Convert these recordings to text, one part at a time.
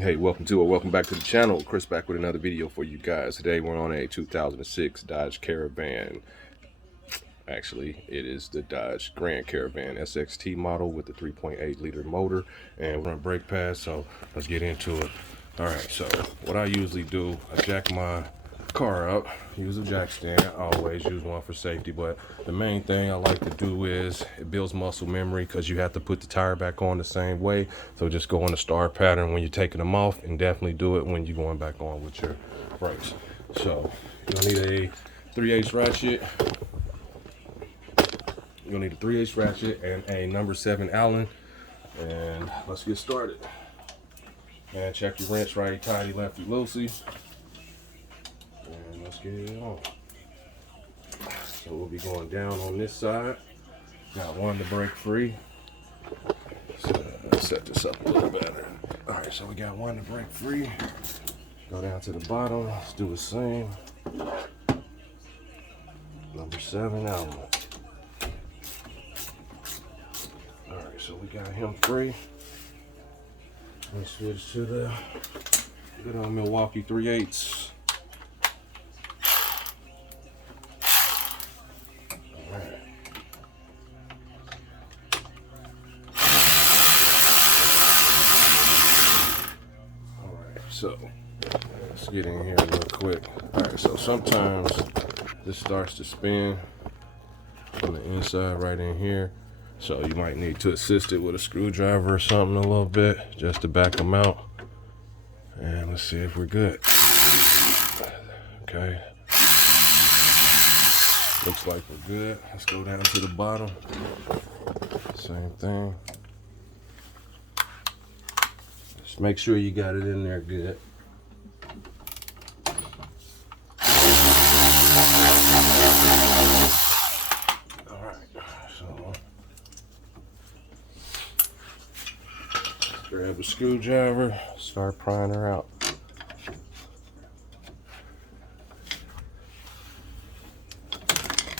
Hey, welcome back to the channel. Chris back with another video for you guys. Today we're on a 2006 Dodge Caravan. Actually, it is the Dodge Grand Caravan SXT model with the 3.8 liter motor, and we're on brake pads, so let's get into it. All right, so what I usually do, I jack my car up, use a jack stand. I always use one for safety, but the main thing I like to do is it builds muscle memory, because you have to put the tire back on the same way. So just go on the star pattern when you're taking them off, and definitely do it when you're going back on with your brakes. So you'll need a 3/8 ratchet. You'll need a 3/8 ratchet and a number 7 Allen. And let's get started. And check your wrench, righty tighty, lefty loosey. And let's get it on. So we'll be going down on this side. Got one to break free. So let's set this up a little better. All right, so we got one to break free. Go down to the bottom. Let's do the same. Number 7 Allen. All right, so we got him free. Let's switch to the good old Milwaukee 3/8. So let's get in here real quick. All right, so sometimes this starts to spin on the inside right in here. So you might need to assist it with a screwdriver or something a little bit just to back them out. And let's see if we're good. Okay. Looks like we're good. Let's go down to the bottom. Same thing. Just make sure you got it in there good. All right, so grab a screwdriver, start prying her out.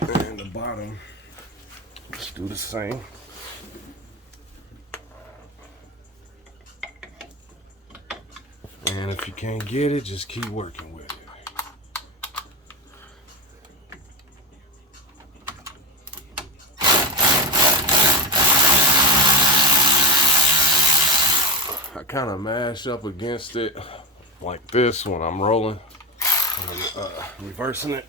And the bottom, let's do the same. And if you can't get it, just keep working with it. I kind of mash up against it like this when I'm rolling, reversing it.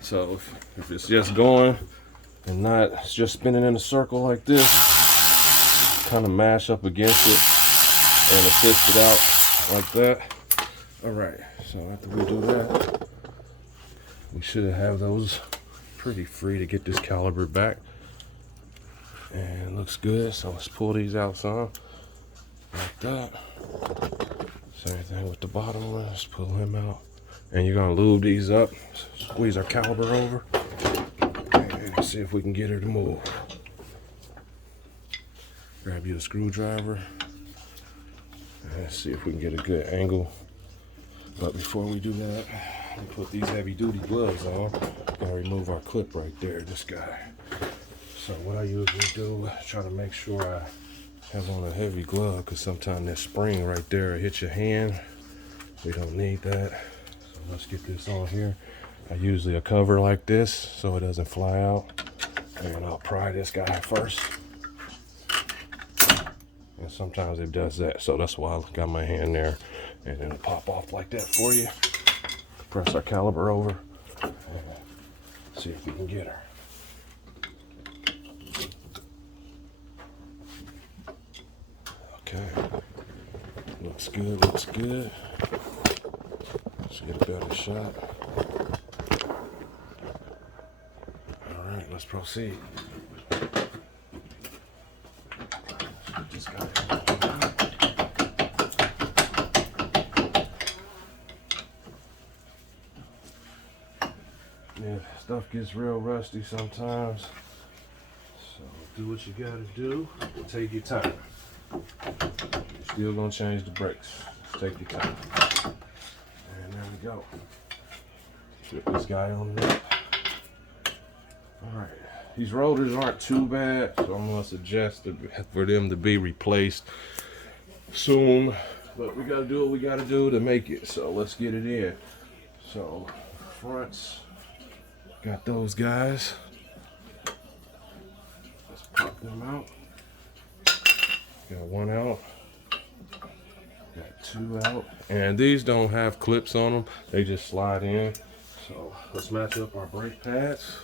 So if it's just going and not it's just spinning in a circle like this, kind of mash up against it and assist it out like that. All right, so after we do that, we should have those pretty free to get this caliber back. And it looks good, so let's pull these out some like that. Same thing with the bottom one, let's pull him out. And you're gonna lube these up, squeeze our caliber over, and see if we can get her to move. Grab you a screwdriver and see if we can get a good angle. But before we do that, we put these heavy duty gloves on and remove our clip right there, this guy. So what I usually do, try to make sure I have on a heavy glove, because sometimes that spring right there will hit your hand. We don't need that. So let's get this on here. I usually a cover like this so it doesn't fly out. And I'll pry this guy first. And sometimes it does that, so that's why I got my hand there, and it'll pop off like that for you. Press our caliber over and see if we can get her. Okay, looks good, looks good. Let's get a better shot. All right, let's proceed. This guy. Yeah, stuff gets real rusty sometimes. So do what you gotta do. Take your time. You're still gonna change the brakes. Just take your time. And there we go. Flip this guy on there. All right. These rotors aren't too bad, so I'm gonna suggest for them to be replaced soon. but we gotta do what we gotta do to make it. So let's get it in. So fronts, got those guys. Let's pop them out. Got one out. Got two out. And these don't have clips on them. They just slide in. So let's match up our brake pads.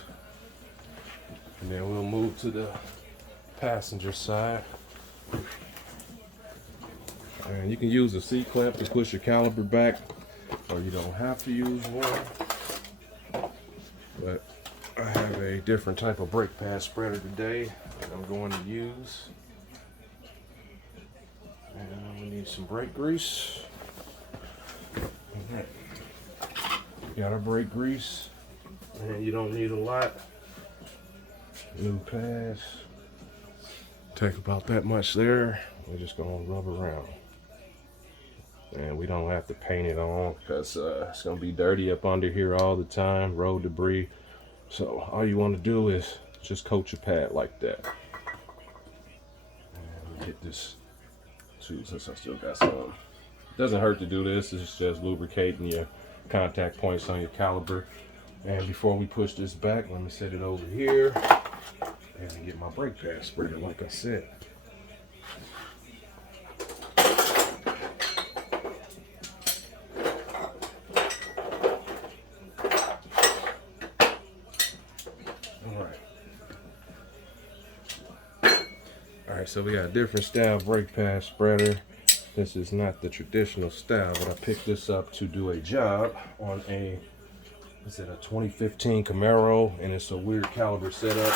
And then we'll move to the passenger side. And you can use a C-clamp to push your caliper back, or you don't have to use one. But I have a different type of brake pad spreader today that I'm going to use. And we need some brake grease. Okay. Got our brake grease, and you don't need a lot. New pads. Take about that much there. We're just gonna rub around. And we don't have to paint it on because it's gonna be dirty up under here all the time, road debris. So all you want to do is just coat your pad like that. And get this too, since I still got some. It doesn't hurt to do this. It's just lubricating your contact points on your caliper. And before we push this back, let me set it over here and get my brake pad spreader like I said. Alright, so we got a different style brake pad spreader. This is not the traditional style, but I picked this up to do a job on a, is it a 2015 Camaro, and it's a weird caliber setup.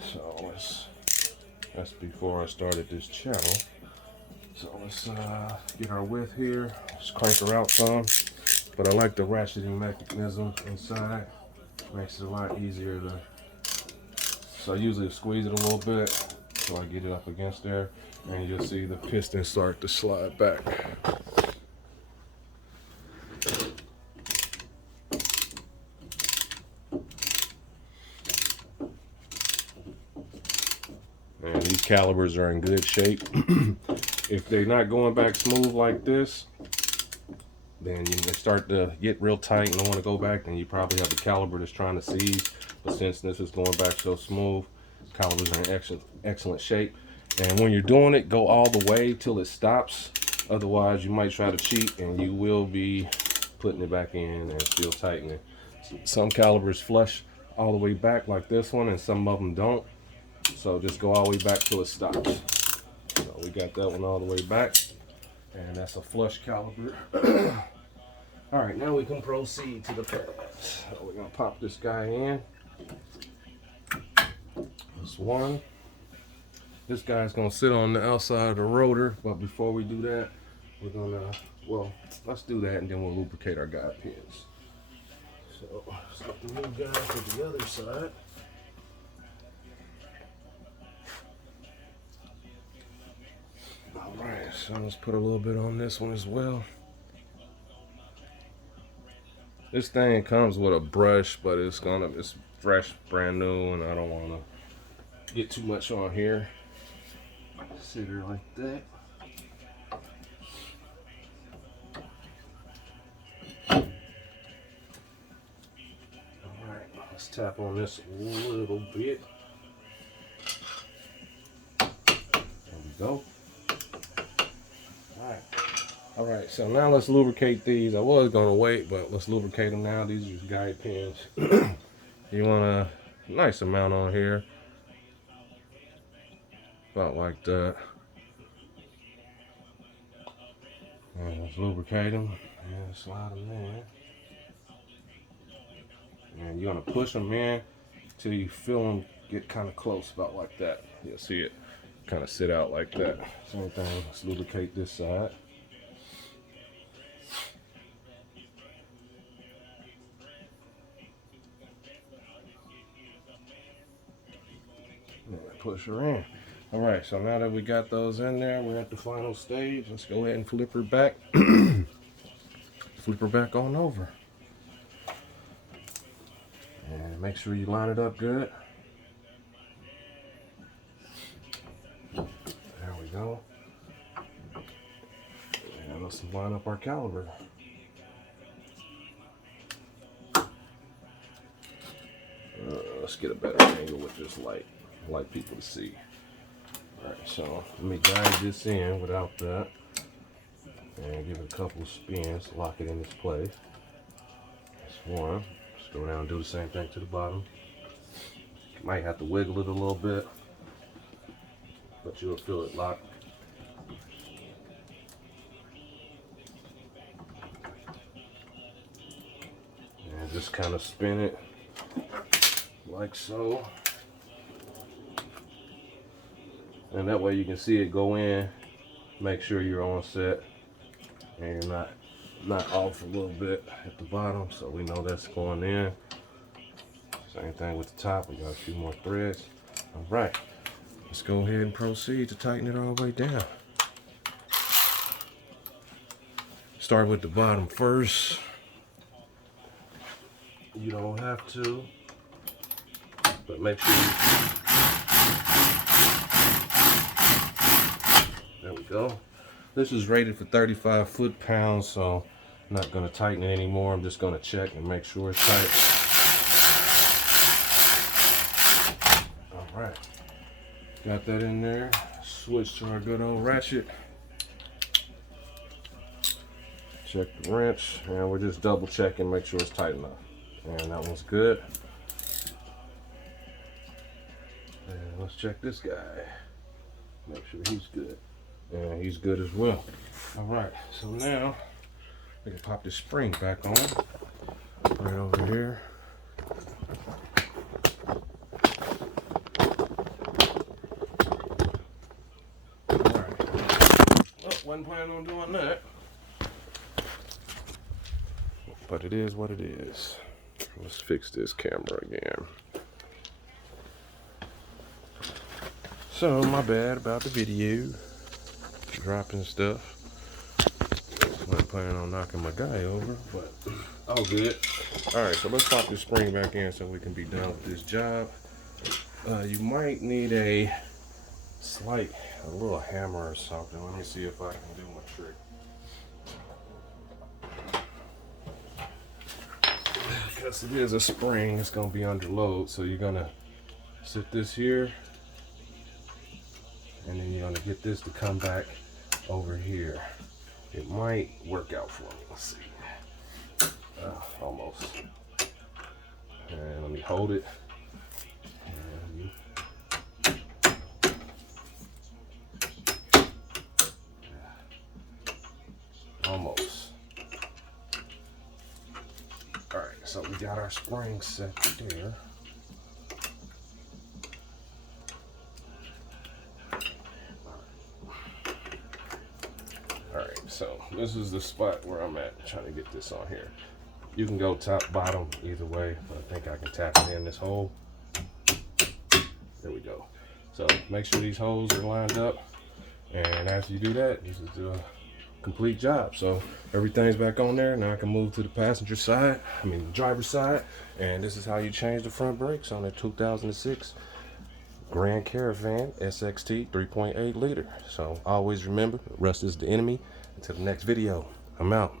So that's before I started this channel. So let's get our width here. Just crank her out some. But I like the ratcheting mechanism inside. Makes it a lot easier to. So I usually squeeze it a little bit so I get it up against there, and you'll see the piston start to slide back. And these calibers are in good shape. If they're not going back smooth like this, then you start to get real tight and don't want to go back, then you probably have a caliber that's trying to seize. But since this is going back so smooth, calibers are in excellent shape. And when you're doing it, go all the way till it stops. Otherwise, you might try to cheat and you will be putting it back in and still tightening. Some calibers flush all the way back like this one, and some of them don't. So just go all the way back till it stops. So we got that one all the way back, and that's a flush caliber. All right, now we can proceed to the pads. So we're gonna pop this guy in. This one. This guy's gonna sit on the outside of the rotor, but before we do that, we're gonna, well, let's do that and then we'll lubricate our guide pins. So let's get the new guy to the other side. All right, so let's put a little bit on this one as well. This thing comes with a brush, but it's fresh, brand new, and I don't want to get too much on here. Sit her like that. All right, let's tap on this a little bit. There we go. All right, so now let's lubricate these. I was gonna wait, but let's lubricate them now. These are just guide pins. You want a nice amount on here, about like that. And let's lubricate them and slide them in. And you're gonna push them in till you feel them get kind of close, about like that. You'll see it kind of sit out like that. Same thing. Let's lubricate this side. Push her in. All right, so now that we got those in there, we're at the final stage. Let's go ahead and flip her back. Flip her back on over. And make sure you line it up good. There we go. let's line up our caliber. Let's get a better angle with this light. I like people to see. Alright, so let me guide this in without that. And give it a couple of spins, lock it in its place. That's one. Let's go down and do the same thing to the bottom. Might have to wiggle it a little bit, but you'll feel it lock. And just kind of spin it like so. And that way you can see it go in. Make sure you're on set and you're not off a little bit at the bottom, so we know that's going in. Same thing with the top. We got a few more threads. All right, let's go ahead and proceed to tighten it all the way down. Start with the bottom first. You don't have to, but make sure you... There we go. This is rated for 35 foot-pounds, so I'm not going to tighten it anymore. I'm just going to check and make sure it's tight. All right, got that in there. Switch to our good old ratchet. Check the wrench, and we're just double checking, make sure it's tight enough. And that one's good. And let's check this guy. Make sure he's good. And he's good as well. All right, so now we can pop this spring back on. Put it over here. All right. Well, wasn't planning on doing that, but it is what it is. Let's fix this camera again. So, my bad about the video. Dropping stuff. Not planning on knocking my guy over, but all good. Alright, so let's pop this spring back in so we can be done with this job. You might need a little hammer or something. Let me see if I can do my trick. Because it is a spring, it's going to be under load, so you're going to sit this here, and then you're going to get this to come back over here. It might work out for me. Let's see. Almost. And let me hold it. Almost. Alright, so we got our spring set there. Alright, so this is the spot where I'm at, trying to get this on here. You can go top, bottom, either way, but I think I can tap it in this hole. There we go. So make sure these holes are lined up, and after you do that, this is the complete job. So everything's back on there. Now I can move to the passenger side, the driver's side, and this is how you change the front brakes on a 2006 Grand Caravan SXT 3.8 liter. So always remember, rust is the enemy. Until the next video, I'm out.